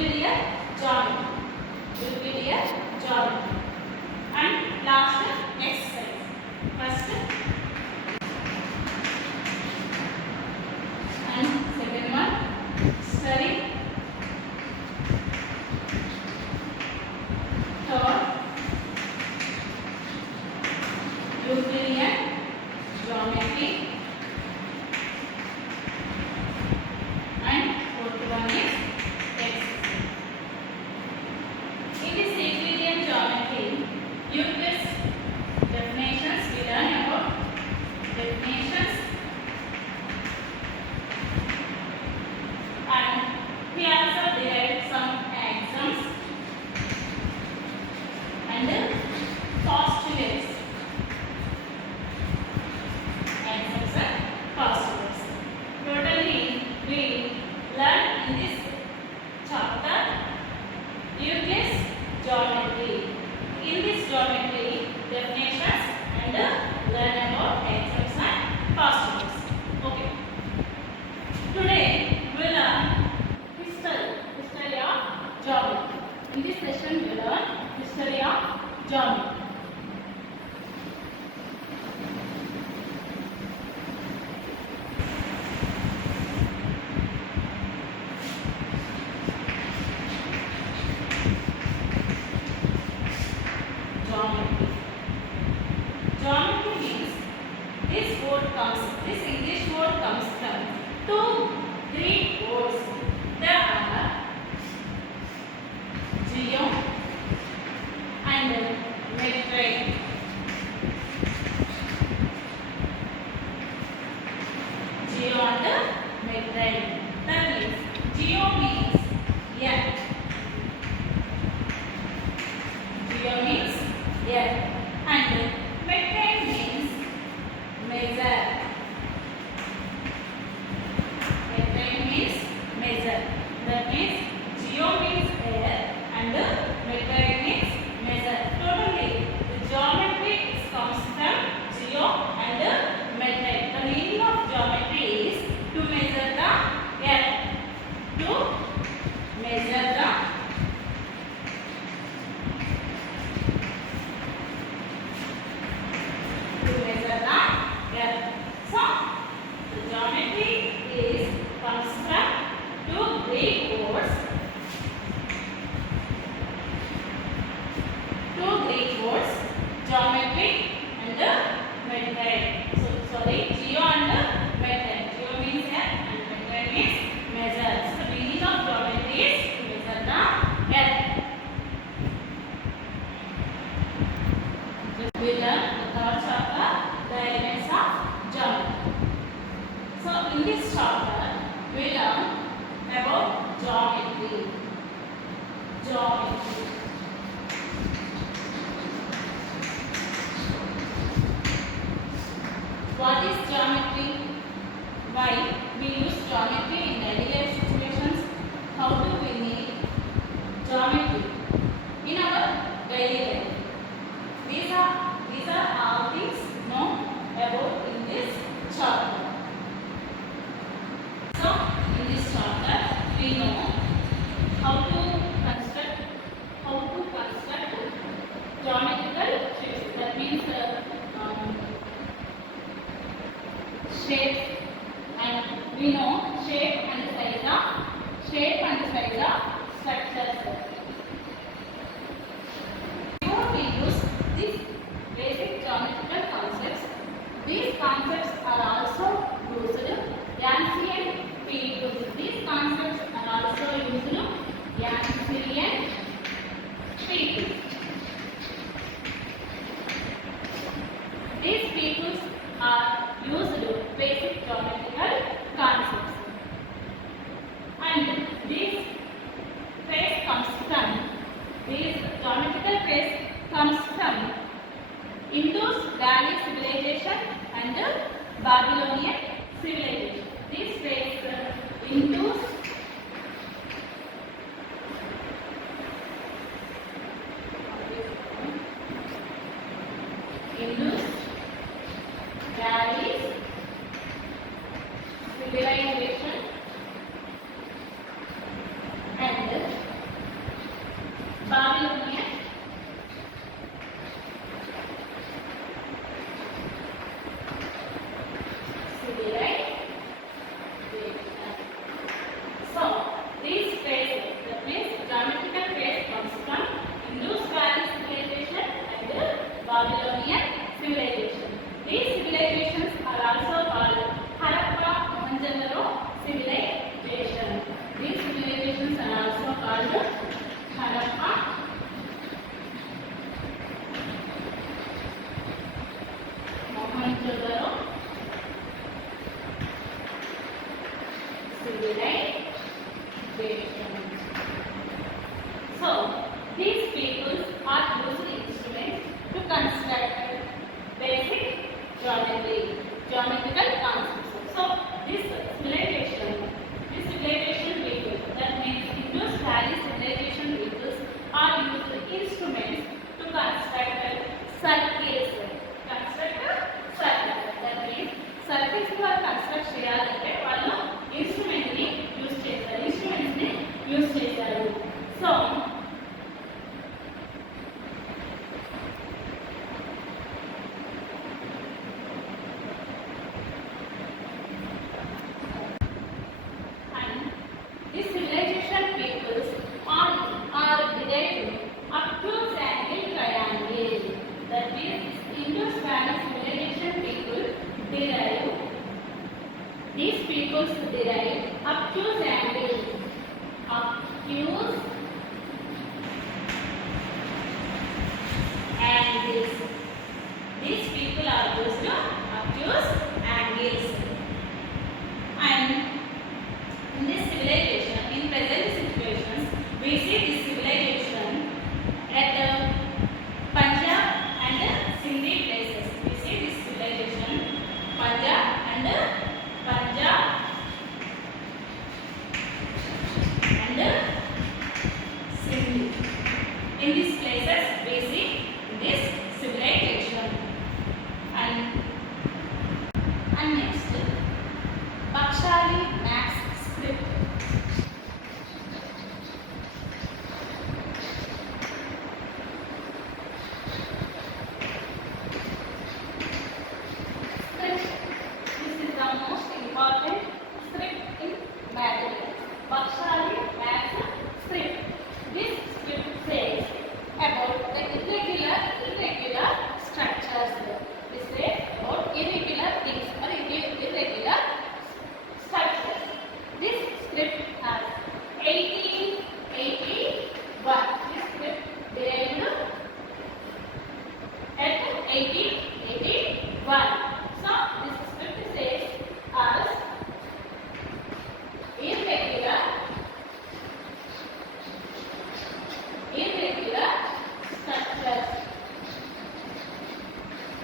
Euclidean geometry. Euclidean geometry. And last exercise. First and second one, study. Third, Euclidean geometry. And fourth one is exercise. In this Euclidean geometry, Euclid's definitions, we learn about definitions, and we also derived some axioms and postulates. Axioms and postulates. Totally, we learn in this chapter Euclid's geometry. In this geometry, definitions and learn about axioms and postulates. Okay. Today we will learn history of geometry. In this session we will learn history of geometry. Geometry means this English word comes from two Greek words. They are geo and metric. Geo and metric. That means geo means earth. Geo means earth. And metric means measure. Metric means measure. That means geo means air and metric means measure. Totally, the geometry comes from geo and metric. The meaning of geometry is to measure the earth. To measure the So, the geometry comes from two Greek words. Geometry and metric. So, sorry, geo and metric. Geo means earth and metric means measure. So, the meaning of geometry is to measure the earth. We learn the third chapter, the elements of geometry. So, in this chapter, we learn about geometry. Geometry. What is geometry? Why we use geometry in daily life situations? How do we need geometry in our daily life? These are all things known about in this chapter. So, in this chapter, we know how to construct geometrical shapes. That means shapes and So this civilization peoples are derived acute angle triangle. That means Indo-Spanish civilization people derive. These peoples derive acute angle. Acute angles. These people are used to acute angles. And in this civilization, in present situations, we see this civilization at Punjab and Sindhi places. We see this civilization, Punjab and Sindhi. In these places, we see this civilization. And next, Bakshali Max script. This is the most important script in mathematics. Bakshali Max script. This script says about the irregular structures. This says about irregular things or irregular structures. This script has 1881. This script derived at 1881. So this script says as irregular structures.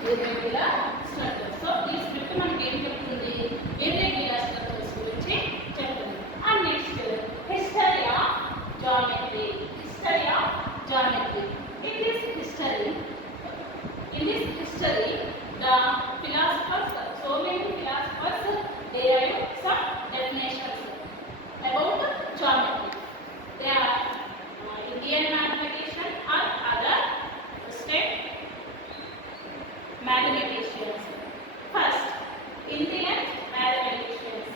Irregular structures. So this script మనకి ఏం చెప్తుంది? Irregular structures గురించి చెప్తుంది. And next, history of geometry. History of geometry. In this history, the philosophers, so many philosophers derive some definitions about geometry. They are Indian mathematician or other state mathematicians. First, Indian mathematicians.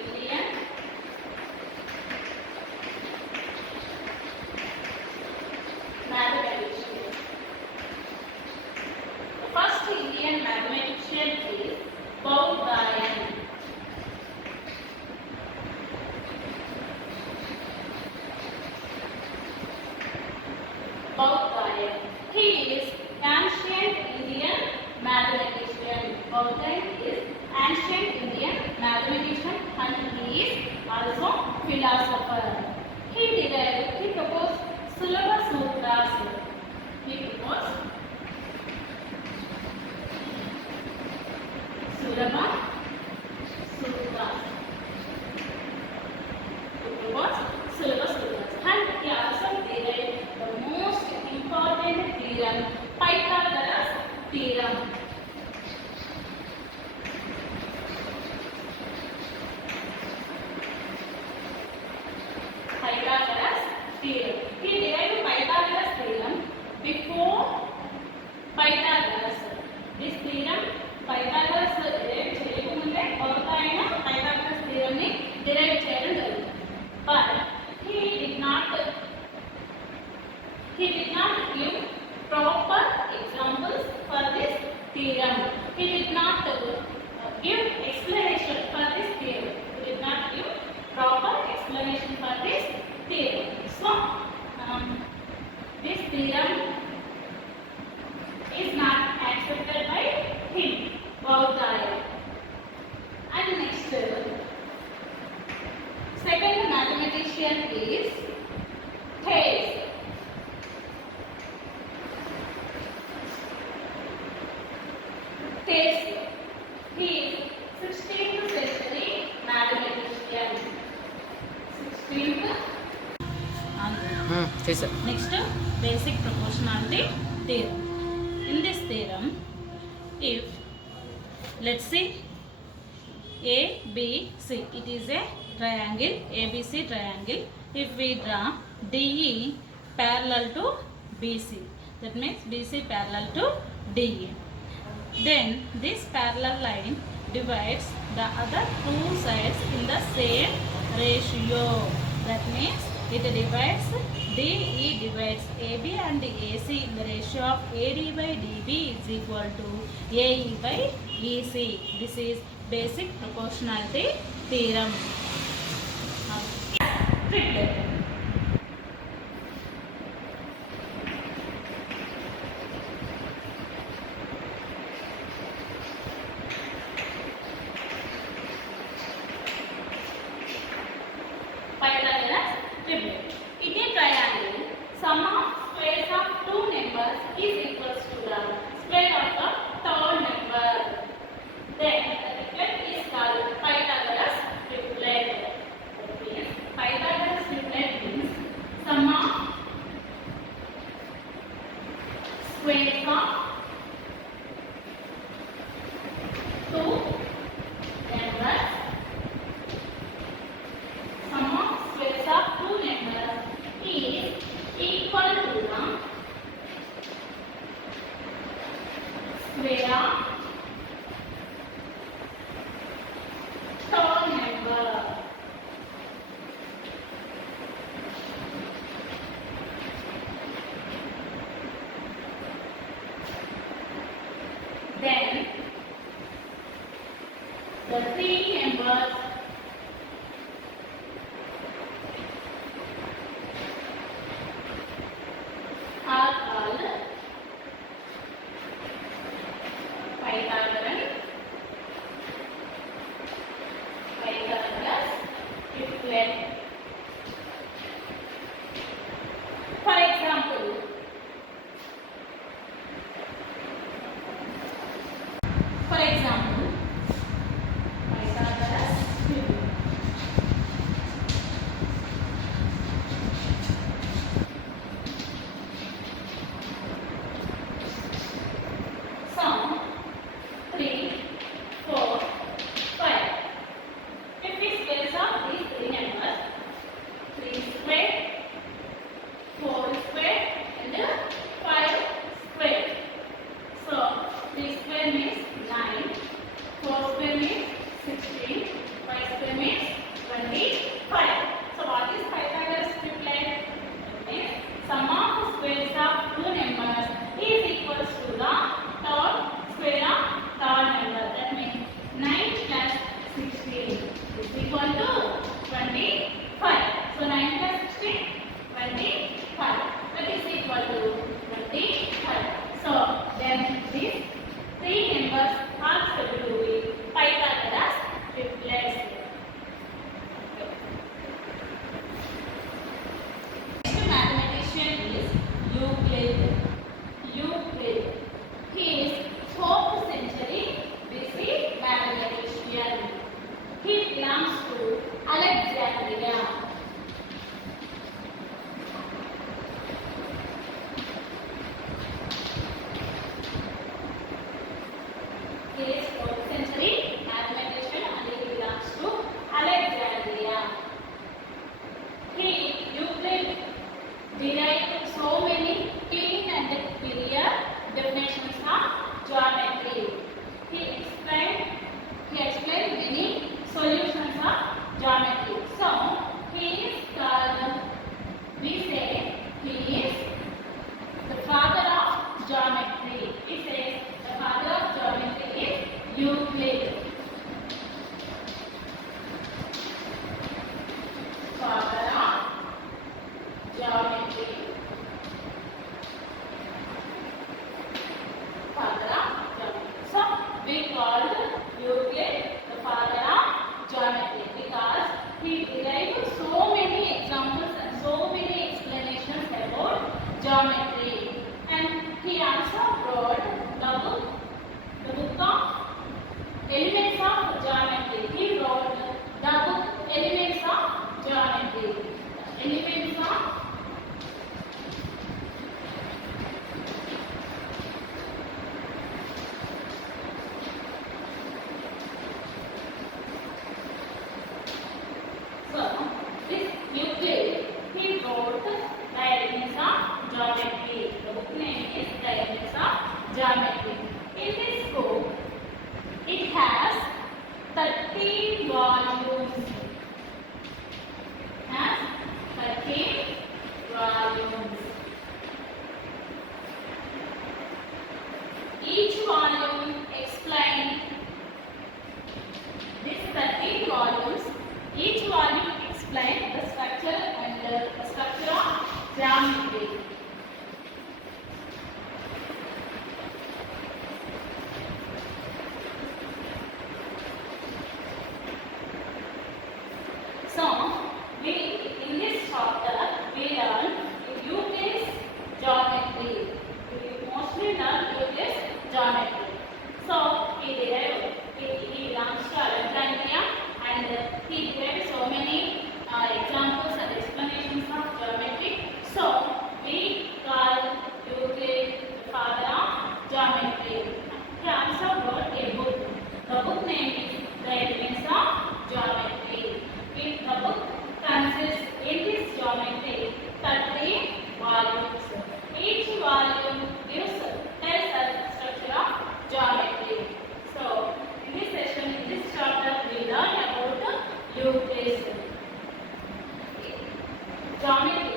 Indian mathematicians. The first Indian mathematician is Baudayan. Baudayan. He is ancient Indian mathematician. Baudayan is ancient Indian mathematician and he is also philosopher. He proposed Sulabha Sutras. He proposed Sulabha Sutras. And he also derived the most important theorem, Pythagoras theorem. Pythagoras theorem. He derived Pythagoras theorem before Pythagoras. This theorem, Pythagoras derive చేయకముందే కొత్త అయిన Pythagoras theorem ని derive చేయడం జరిగింది. But he did not give proper examples for this theorem. He did not give explanation for this theorem. He did not give proper explanation for this theorem. So this theorem is not accepted by him, Baudayan. And next, second mathematician is Thales. Thales. He is 16th century mathematician. 16th. Next, basic proportionality theorem. In this theorem, if let's see A, B, C, it is a triangle, ABC triangle. if we draw DE parallel to BC, that means BC parallel to DE, then this parallel line divides the other two sides in the same ratio. That means it divides DE divides AB and AC in the ratio of AD by DB is equal to AE by EC. This is basic proportionality theorem. Triplet. Pythagoras triplet. In a triangle, sum of squares of two numbers is equals to the square of the third number. Then the triplet is called Pythagoras triplet. That means Pythagoras triplet means sum of squares of two numbers. Sum of squares of two numbers is equal to the square of third number. Then the three numbers are called Pythagoras triplet. For example, Pythagoras triplet. Sum 3, 4, 5. If we squares of these three numbers, 3 square, 4 square and 5 square. So 3 square means 9, 4 square means 16, 5 square means 25. So what is Pythagoras triplet? It means sum of squares of two numbers is equals to the third square of third number. That means 9 plus 16 is equal to 25. So 9 plus 16, 25. That is equal to 25. So then these three numbers are said to be Pythagoras triplets. Next mathematician is Euclid. He is 4th century BC mathematician. He belongs to Alexandria. He is 4th century mathematician and he belongs to Alexandria. Euclid derived so many clean and clear definitions of geometry. He explained many solutions of geometry. So he is called, we say he is the father of geometry. We say the father of geometry is Euclid. Father of geometry. Father of geometry. So we called Euclid the father of geometry because he derived so many examples and so many explanations about geometry. And he also wrote the book of Elements of Geometry. He wrote the book Elements of Geometry. Elements of So, this Euclid Geometry. The book name is The Elements of Geometry. In this book, it has 30 volumes. Has 30 volumes. Each volume explains these 30 volumes. Each volume explains the structure and the structure of geometry. So, in this chapter, we learn Euclid's geometry. We mostly learn Euclid's geometry. So, he belongs to Alexandria and he derived so many examples and explanations of geometry. So, we call Euclid the father of geometry. He also wrote a book. The book name is The Elements of Geometry. The book consists in this geometry 30 volumes. Each volume tells us the structure of geometry. So, in this session, in this chapter, we learn about Euclid's geometry.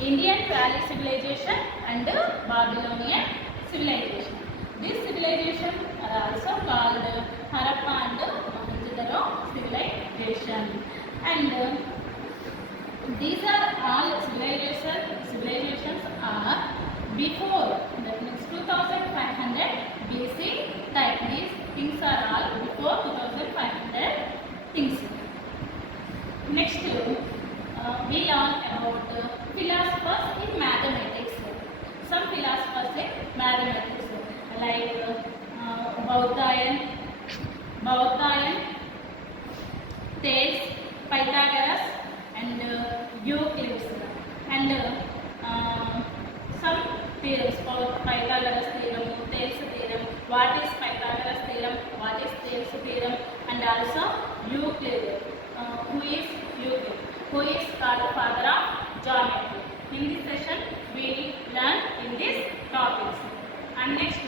Indian Valley Civilization and Babylonian Civilization. These civilizations are also called Harappa and Mohenjo-daro civilization. And these are all civilizations are before, that means 2500 BC type. These things are all before 2500 things. Next, we learn about philosophers in mathematics. Some philosophers in mathematics like Baudayan, Thales, Pythagoras and Euclid. And some theorems about Pythagoras theorem, Thales theorem, what is Pythagoras theorem, what is Thales theorem, and also Euclid. Who is Euclid? Who is called the father of geometry? In this session, we learn in these topics. And next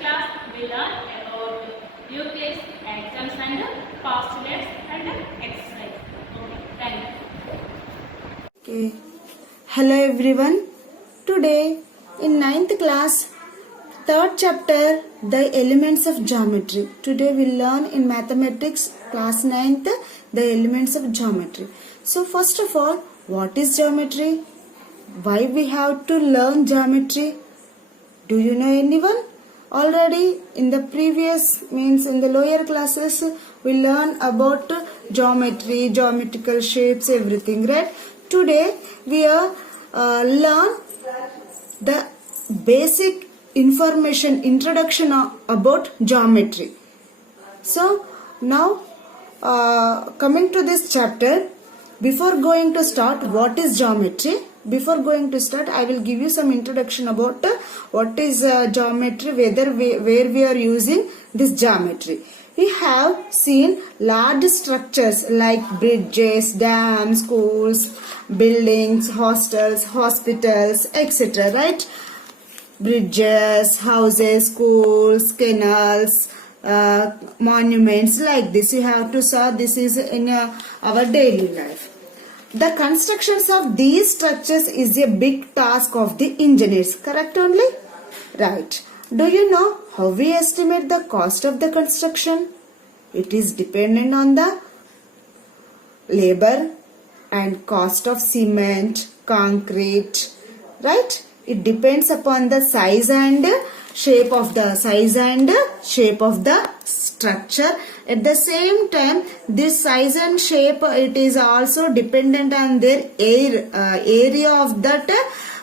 class we learn about Euclid's axioms and postulates and exercise. Okay, thank you. Okay. Hello everyone. Today in 9th class, 3rd chapter, the elements of geometry. Today we learn in mathematics class 9th the elements of geometry. So first of all, what is geometry? Why we have to learn geometry? Do you know anyone? Already in the previous, means in the lower classes, we learn about geometry, geometrical shapes, everything, right? Today we are learn the basic information, introduction about geometry. So now coming to this chapter, before going to start what is geometry, I will give you some introduction about what is geometry, where we are using this geometry. We have seen large structures like bridges, dams, schools, buildings, hostels, hospitals, etc. Right? Bridges, houses, schools, canals, monuments, like this. You have to saw this is in our daily life. the constructions of these structures is a big task of the engineers. Correct only? Right. Do you know how we estimate the cost of the construction? It is dependent on the labor and cost of cement, concrete, right? It depends upon the size and shape of the structure. At the same time, this size and shape, it is also dependent on their area of that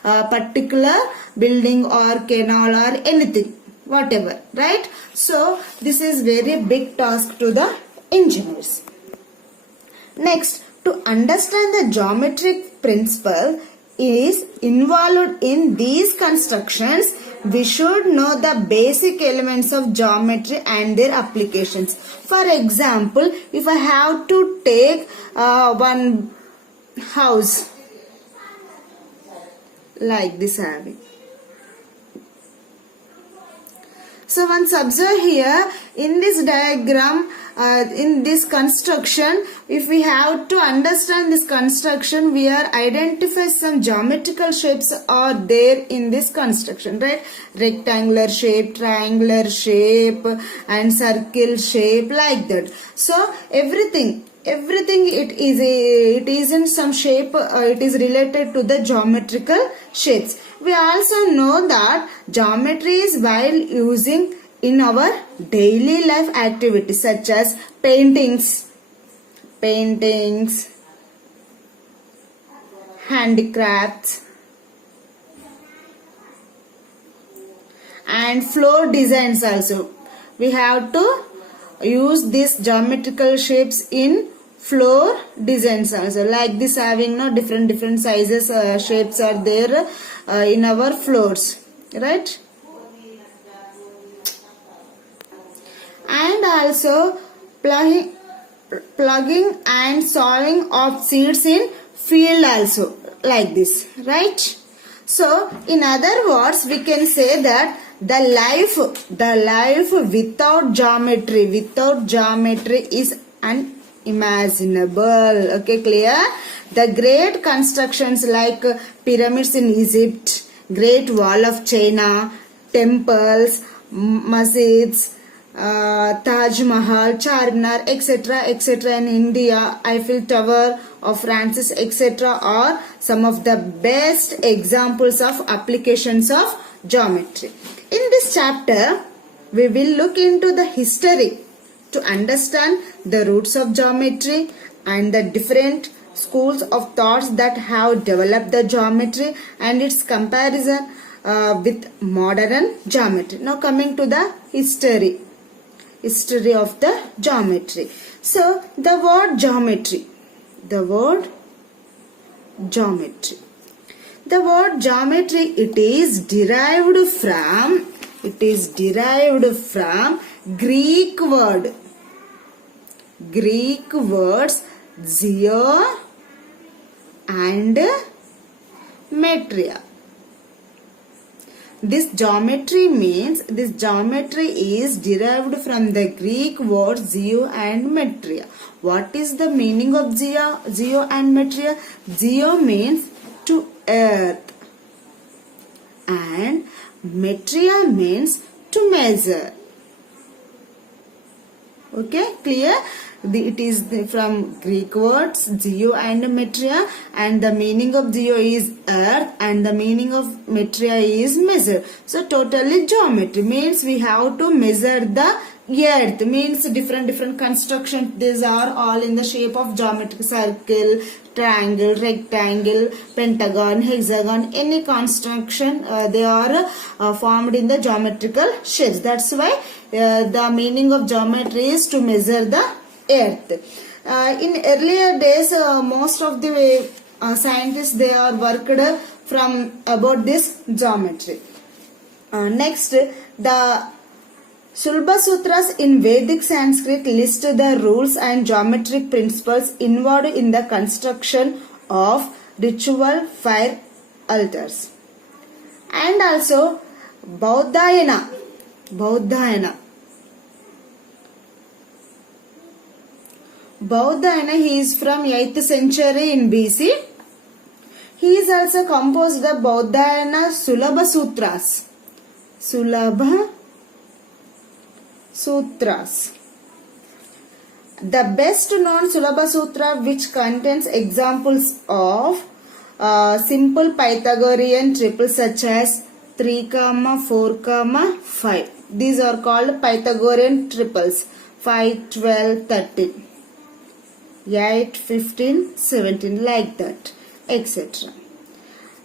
particular building or canal or anything, whatever, right? So this is very big task to the engineers. Next, to understand the geometric principle is involved in these constructions, we should know the basic elements of geometry and their applications. For example, if I have to take one house like this having. So once observe here in this diagram, in this construction, if we have to understand this construction, we are identify some geometrical shapes are there in this construction, right? Rectangular shape, triangular shape and circle shape, like that. So everything it is in some shape, it is related to the geometrical shapes. We also know that geometry is while using in our daily life activities such as paintings, handicrafts and floor designs also. We have to use these geometrical shapes in floor designs also, like this having no different sizes, shapes are there in our floors, right? And also plugging and sowing of seeds in field also, like this, right? So in other words, we can say that the life without geometry is unimaginable. Okay, clear? The great constructions like pyramids in Egypt, Great Wall of China, temples, masjids, Taj Mahal, Charminar, etc. in India, Eiffel Tower of France, etc. are some of the best examples of applications of geometry. In this chapter, we will look into the history to understand the roots of geometry and the different schools of thoughts that have developed the geometry and its comparison with modern geometry. Now coming to the history of the geometry. So the word geometry, it is derived from Greek words geo and metria. This geometry is derived from the Greek words geo and metria. What is the meaning of geo and metria? Geo means to earth and metria means to measure. Okay, clear? It is from Greek words geo and metria, and the meaning of geo is earth and the meaning of metria is measure. So totally geometry means we have to measure the earth, means different constructions. These are all in the shape of geometric: circle, triangle, rectangle, pentagon, hexagon, any construction they are formed in the geometrical shapes. That's why the meaning of geometry is to measure the earth. In earlier days, most of the scientists, they are worked from about this geometry. Next, the Shulba Sutras in Vedic Sanskrit list the rules and geometric principles involved in the construction of ritual fire altars. And also Bauddhayana. Bauddhayana, he is from 8th century in BC. He is also composed the Bauddhayana Sulabha Sutras. Sulabha Sutras. The best known Sulabha Sutra, which contains examples of simple Pythagorean triples such as 3, 4, 5. These are called Pythagorean triples. 5, 12, 13. 8, 15, 17, like that, etc.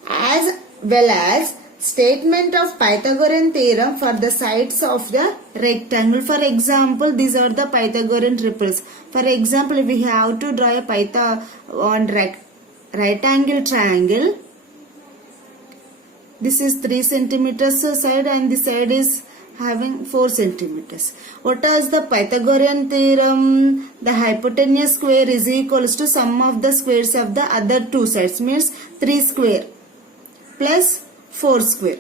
As well as statement of Pythagorean theorem for the sides of the rectangle. For example, these are the Pythagorean triples. For example, if we have to draw a right angle triangle. This is 3 centimeters side and this side is having 4 centimeters. What is the Pythagorean theorem? The hypotenuse square is equals to sum of the squares of the other two sides, means 3 square plus 4 square.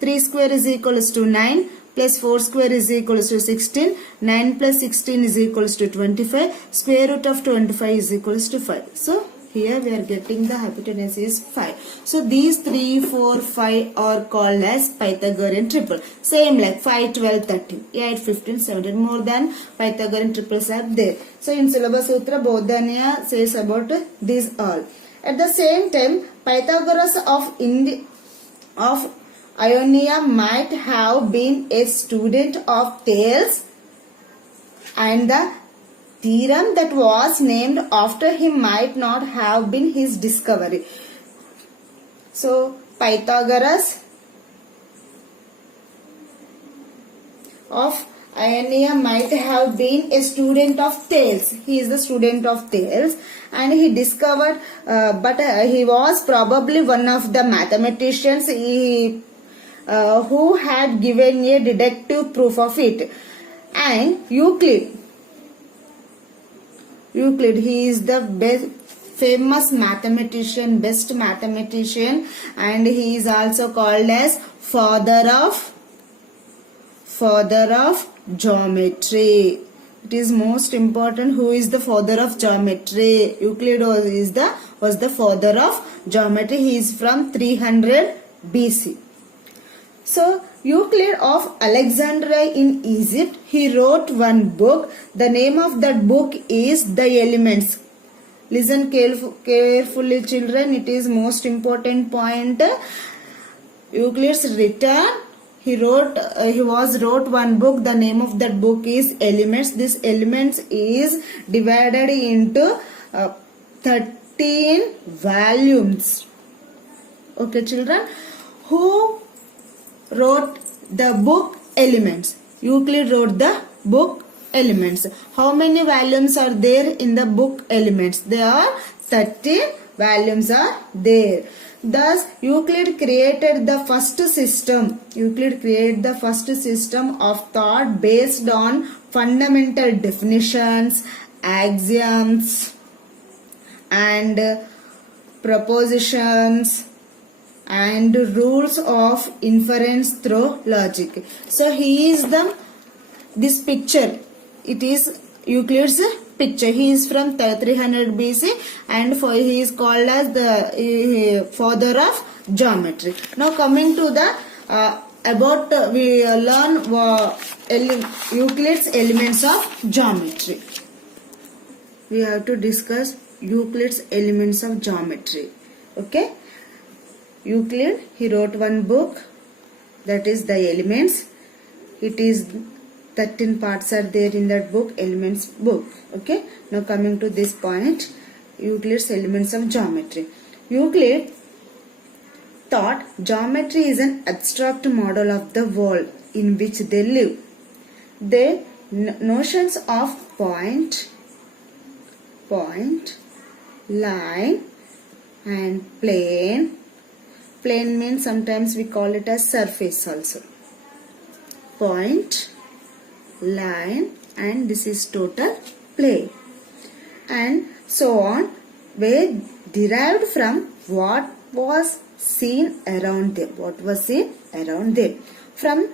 3 square is equals to 9 plus 4 square is equals to 16. 9 plus 16 is equals to 25. Square root of 25 is equals to 5. So here we are getting the hypotenuse is 5. So these 3, 4, 5 are called as Pythagorean triple. Same like 5, 12, 13, 8, 15, 17. More than Pythagorean triples are there. So in Sulabha Sutra, Bauddhayana says about these all. At the same time, Pythagoras of Ionia might have been a student of Thales, and the theorem that was named after him might not have been his discovery. So Pythagoras of Ionia might have been a student of Thales. He is the student of Thales and he discovered, but he was probably one of the mathematicians who had given a deductive proof of it. And Euclid, he is the best famous mathematician, best mathematician, and he is also called as father of geometry. It is most important who is the father of geometry. Euclid was the father of geometry. He is from 300 BC. So Euclid of Alexandria in Egypt, he wrote one book. The name of that book is The Elements. Listen carefully, children. It is most important point. Euclid's return. He wrote one book. The name of that book is Elements. This Elements is divided into 13 volumes. Okay, children. Who wrote the book Elements? Euclid wrote the book Elements. How many volumes are there in the book Elements? There are 13 volumes are there. Thus, Euclid created the first system. Euclid created the first system of thought based on fundamental definitions, axioms, and propositions, and rules of inference through logic. So he is this picture. It is Euclid's picture. He is from 300 BC and he is called as the father of geometry. Now coming to the we learn Euclid's elements of geometry. We have to discuss Euclid's elements of geometry. Okay. Euclid, he wrote one book, that is The Elements. It is 13 parts are there in that book, Elements book. Okay. Now coming to this point, Euclid's elements of geometry. Euclid thought geometry is an abstract model of the world in which they live. The notions of point, line, and plane. Plane means sometimes we call it as surface also. Point, line, and this is total plane. And so on were derived from what was seen around them. From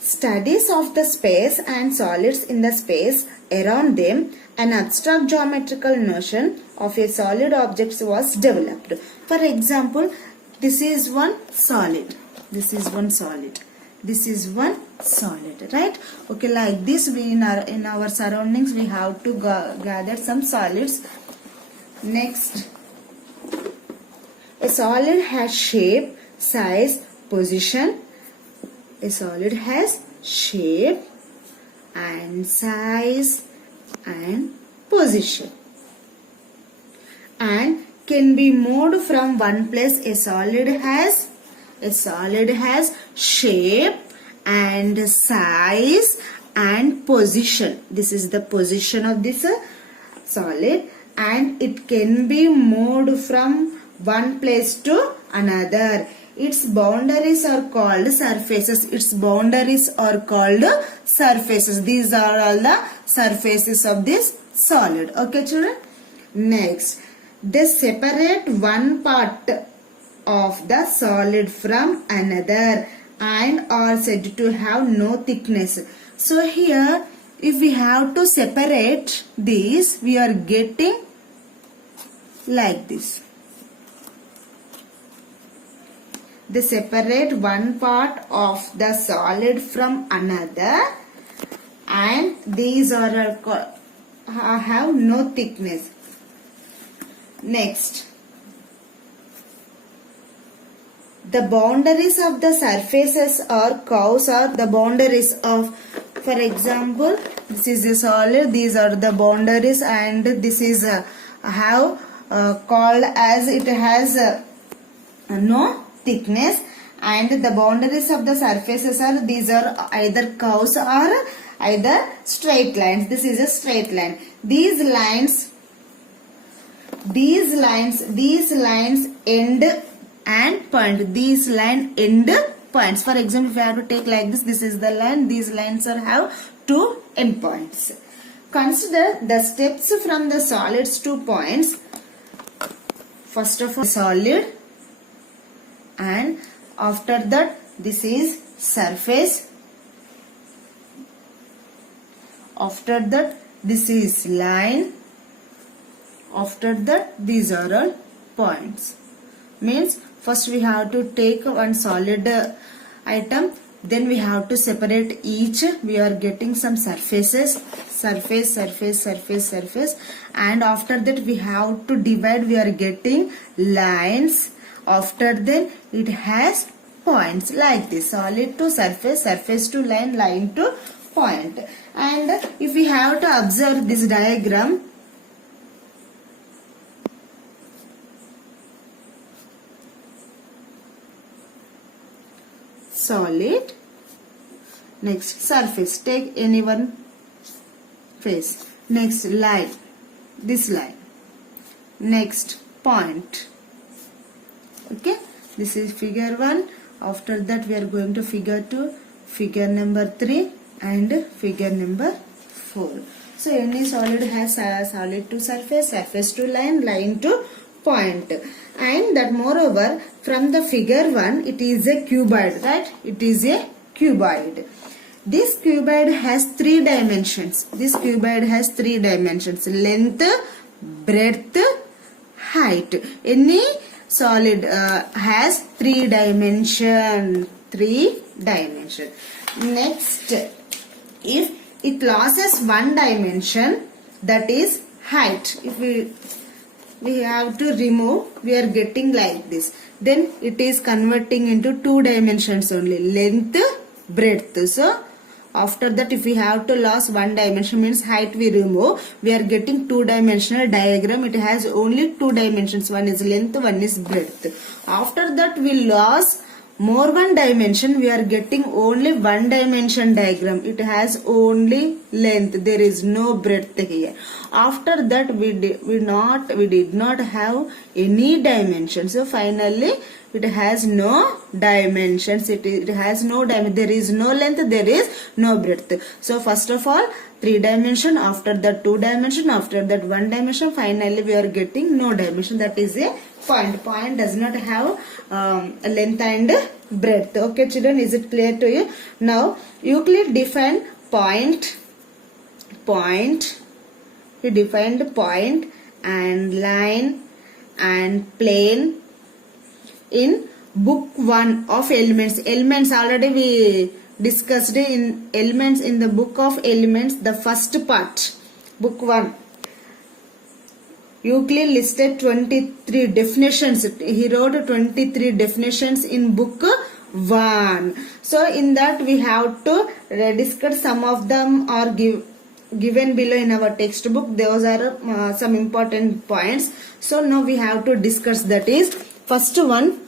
studies of the space and solids in the space around them, an abstract geometrical notion of a solid object was developed. For example, this is one solid. This is one solid. This is one solid, right? Okay, like this we in our surroundings we have to gather some solids. Next, a solid has shape, size, position. A solid has shape and size and position and can be moved from one place. A solid has shape and size and position. This is the position of this solid, and it can be moved from one place to another. Its boundaries are called surfaces. Its boundaries are called surfaces. These are all the surfaces of this solid. Okay, children? Next, they separate one part of the solid from another and are said to have no thickness. So here, if we have to separate these, we are getting like this. They separate one part of the solid from another, and these are have no thickness. Next, the boundaries of the surfaces or curves are the boundaries of, for example, this is a solid, these are the boundaries, and this is called as it has no thickness, and the boundaries of the surfaces are, these are either curves or either straight lines. This is a straight line. These lines end and point. These line end points. For example, if I have to take like this, this is the line. These lines have two end points. Consider the steps from the solids to points. First of all, solid, and after that this is surface. After that this is line. After that these are all points. Means first we have to take one solid item, then we have to separate each. We are getting some surfaces, surface, and after that we have to divide. We are getting lines. After then it has points, like this: solid to surface, surface to line, line to point. And if we have to observe this diagram, solid, next surface, take any one face, next line, this line, next point. Okay, this is figure 1. After that we are going to figure 2, figure number 3 and figure number 4. So any solid has solid to surface, surface to line, line to point. And that moreover, from the figure 1, it is a cuboid, right? It is a cuboid. This cuboid has 3 dimensions. This cuboid has 3 dimensions: length, breadth, height. Any solid has 3 dimension. Next, if it loses 1 dimension, that is height. If we have to remove, we are getting like this. Then it is converting into 2 dimensions only: length, breadth. So after that, if we have to lose 1 dimension, means height we remove, we are getting 2-dimensional diagram. It has only 2 dimensions. One is length, one is breadth. After that we lose more 1 dimension, we are getting only 1 dimension diagram. It has only length, there is no breadth here. After that we did not have any dimension. So finally it has no dimensions. It has no dimension. There is no length, there is no breadth. So first of all 3 dimension, after that 2 dimension, after that 1 dimension, finally we are getting no dimension. That is a point. Point does not have length and breadth. Okay children, is it clear to you? Now Euclid defined point he defined point and line and plane in book 1 of elements. Elements already we discussed in elements in the book of elements, the first part, book 1. Euclid listed 23 definitions. He wrote 23 definitions in book 1. So in that we have to discuss some of them are given below in our textbook. Those are some important points. So now we have to discuss, that is, first one,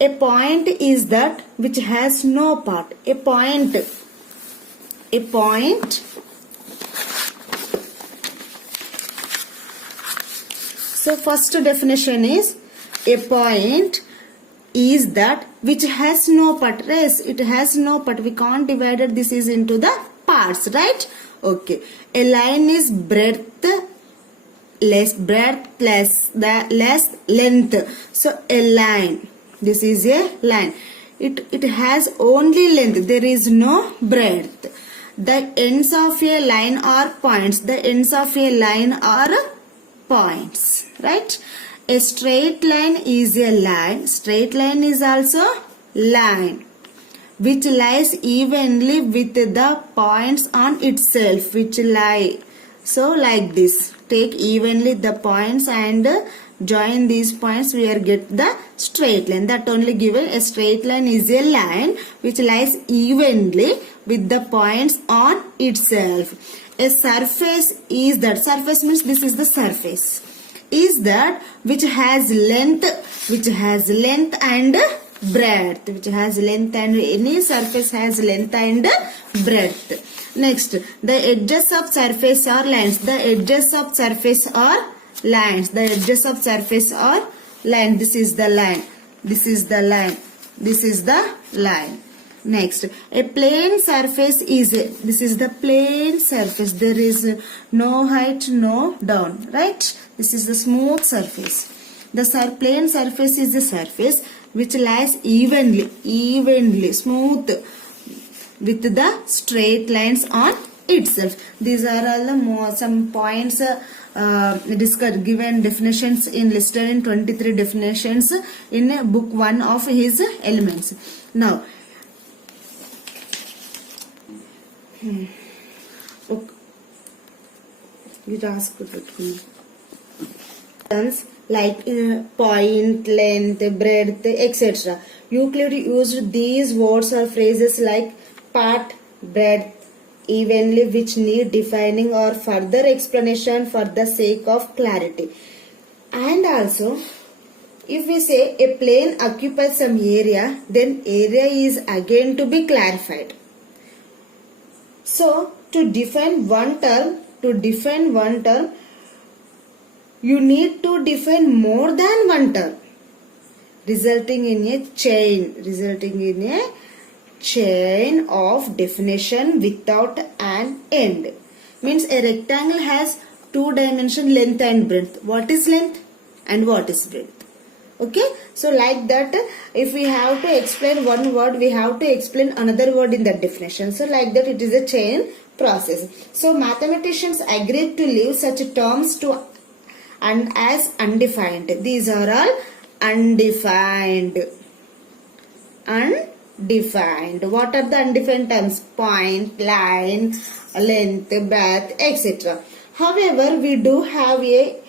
a point is that which has no part. A point so first definition is, a point is that which has no part. Yes, it has no part. We can't divide it. This is into the parts, right? Okay. A line is breadth less length. So a line. This is a line. It has only length. There is no breadth. The ends of a line are points. The ends of a line are points, right? A straight line is a line. Straight line is also line which lies evenly with the points on itself, which lie. So like this, take evenly the points and join these points, we are get the straight line. That only given. A straight line is a line which lies evenly with the points on itself. A surface is that, surface means this is the surface, is that which has length and breadth, which has length, and any surface has length and breadth. Next, the edges of surface are lines. The edges of surface are lines. The edges of surface are line. This is the line. This is the line. This is the line. Next, a plane surface is this is the plane surface. There is no height, no down, right? This is the smooth surface. The plane surface is the surface which lies evenly, smooth, with the straight lines on itself. These are all the some points discussed, given definitions in listed in 23 definitions in book 1 of his elements. Now, like point, length, breadth, etc. Euclid used these words or phrases like part, breadth, evenly, which need defining or further explanation for the sake of clarity. And also, if we say a plane occupies some area, then area is again to be clarified. So, to define one term, you need to define more than one term, resulting in a chain of definition without an end. Means a rectangle has two dimension, length and breadth. What is length and what is breadth? Okay, so like that, if we have to explain one word, we have to explain another word in that definition. So like that, it is a chain process. So mathematicians agreed to leave such terms to and as undefined. These are all undefined. What are the undefined terms? Point, line, length, breadth, etc. However, we do have a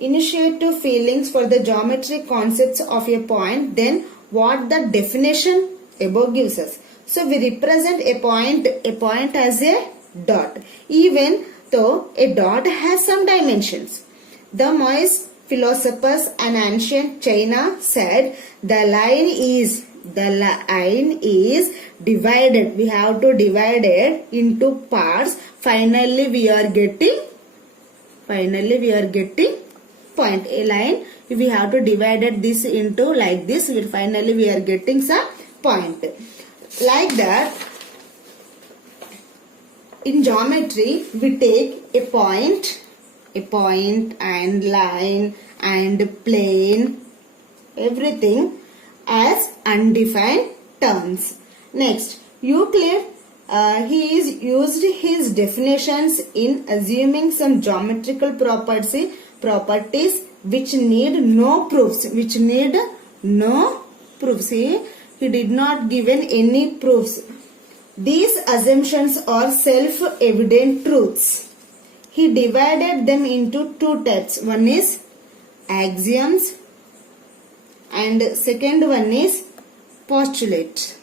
initiative feelings for the geometric concepts of a point than what the definition above gives us. So we represent a point as a dot, even though a dot has some dimensions. The Moist philosophers and ancient China said the line is divided. We have to divide it into parts. Finally we are getting point. A line, if we have to divide this into like this, finally we are getting some point. Like that, in geometry we take a point and line and plane, everything as undefined terms. Next, Euclid he is used his definitions in assuming some geometrical properties which need no proofs. He did not given any proofs. These assumptions are self-evident truths. He divided them into two types. One is axioms and second one is postulate.